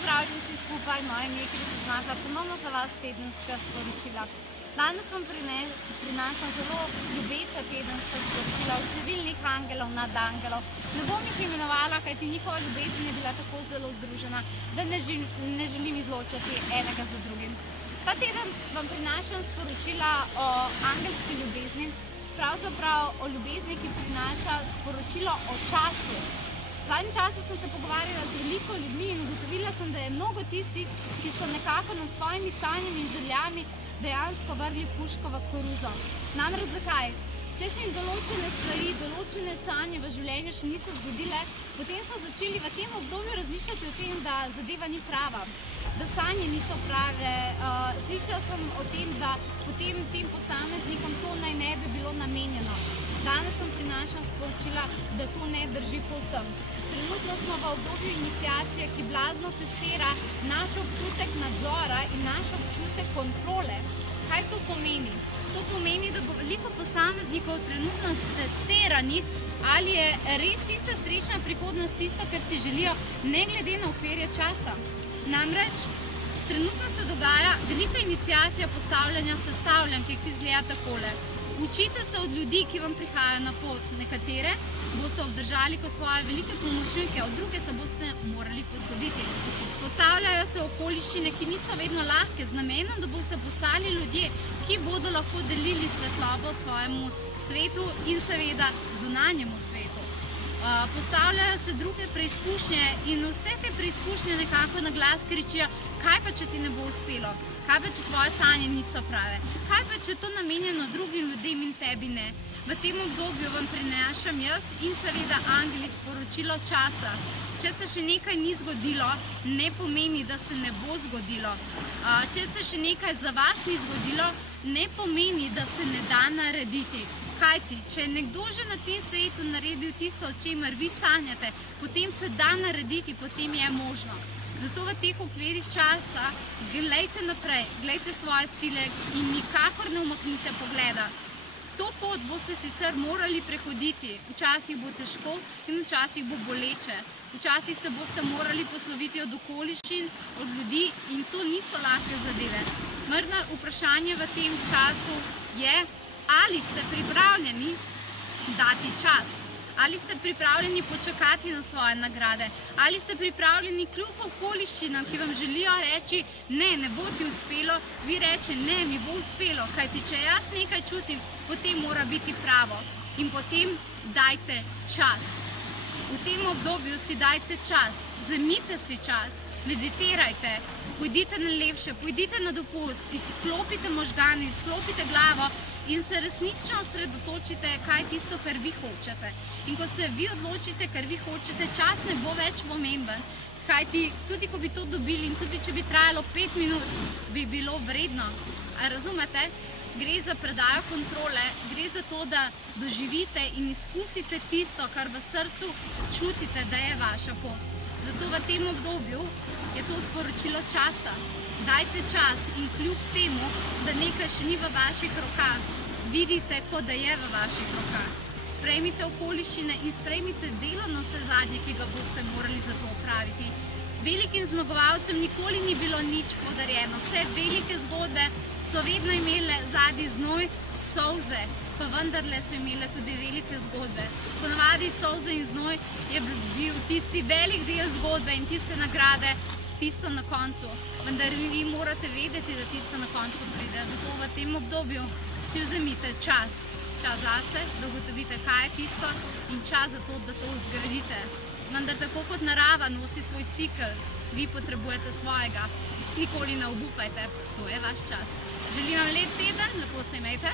pozdravljeni vsi skupaj, moje ime je Kristižanka, ponovno za vas tedenska sporočila. Danes vam prinašam zelo ljubeča tedenska sporočila od številnih angelov, nadangelov. Ne bom jih imenovala, kajti njihova ljubezen je bila tako zelo združena, da ne želim izločati enega za drugim. Ta teden vam prinašam sporočila o angelski ljubezni, pravzaprav o ljubezni, ki prinaša sporočilo o času. V zadnjem času sem se pogovarjala z veliko ljudmi in ugotovila sem, da je mnogo tistih, ki so nekako nad svojimi sanjami in željami dejansko vrgli puško v koruzo. Namreč zakaj? Če se jim določene stvari, določene sanje v življenju še niso zgodile, potem so začeli v tem obdobju razmišljati o tem, da zadeva ni prava, da sanje niso prave. Slišala sem o tem, da potem tem posameznikom to naj ne bi bilo namenjeno. Danes sem prinašala sporočila, da to ne drži povsem. Trenutno smo v obdobju iniciacije, ki blazno testira naš občutek nadzora in naš občutek kontrole. Kaj to pomeni? To pomeni, da bo veliko posameznikov trenutno testiranih, ali je res tista srečna prihodnost tisto, kar si želijo, ne glede na okvirje časa. Namreč, trenutno se dogaja velika iniciacija postavljanja sestavljanke, ki izgleda takole. Učite se od ljudi, ki vam prihajajo na pot. Nekatere boste obdržali kot svoje velike pomočnike, od druge se boste morali posloviti. Postavljajo se okoliščine, ki niso vedno lahke, z namenom, da boste postali ljudje, ki bodo lahko delili svetlobo svojemu svetu in seveda zunanjemu svetu. Postavljajo se druge preizkušnje in vse te preizkušnje nekako na glas kričijo, kaj pa, če ti ne bo uspelo, kaj pa, če tvoje sanje niso prave, kaj pa, če to namenjeno drugim ljudem in tebi ne. V tem obdobju vam prinašam jaz in seveda angeli sporočilo časa. Če se še nekaj ni zgodilo, ne pomeni, da se ne bo zgodilo. Če se še nekaj za vas ni zgodilo, ne pomeni, da se ne da narediti. Kajti, če je nekdo že na tem svetu naredil tisto, o čemer vi sanjate, potem se da narediti, potem je možno. Zato v teh okvirih časa glejte naprej, glejte svoje cilje in nikakor ne umaknite pogleda. To pot boste sicer morali prehoditi, včasih bo težko in včasih bo boleče. Včasih se boste morali posloviti od okoliščin, od ljudi in to niso lahke zadeve. Mrtvo vprašanje v tem času je, ali ste pripravljeni dati čas, ali ste pripravljeni počakati na svoje nagrade, ali ste pripravljeni kljub okoliščinam, ki vam želijo reči, ne bo ti uspelo, vi reče, ne, mi bo uspelo, kajti če jaz nekaj čutim, potem mora biti pravo in potem dajte čas. V tem obdobju si dajte čas, vzemite si čas, meditirajte, pojdite na lepše, pojdite na dopust, izklopite možgane, izklopite glavo in se resnično osredotočite, kaj je tisto, kar vi hočete. In ko se vi odločite, kar vi hočete, čas ne bo več pomemben, kajti tudi ko bi to dobili in tudi če bi trajalo 5 minut, bi bilo vredno. A razumete? Gre za predajo kontrole, gre za to, da doživite in izkusite tisto, kar v srcu čutite, da je vaša pot. Zato v tem obdobju je to sporočilo časa. Dajte čas in kljub temu, da nekaj še ni v vaših rokah, vidite, kot da je v vaših rokah. Sprejmite okoliščine in sprejmite delo na vse zadnje, ki ga boste morali za to opraviti. Velikim zmagovalcem nikoli ni bilo nič podarjeno. Vse velike zgodbe so vedno imele zadnji znoj, solze, pa vendarle so imele tudi velike zgodbe. Ponavadi solze in znoj je bil tisti velik del zgodbe in tiste nagrade, tisto na koncu. Vendar vi morate vedeti, da tisto na koncu pride. Zato v tem obdobju si vzemite čas. Čas zase, da ugotovite, kaj je tisto in čas za to, da to zgradite. Vendar tako kot narava nosi svoj cikel, vi potrebujete svojega. Nikoli ne obupajte, to je vaš čas. Želim vam lep teden, lepo se imejte.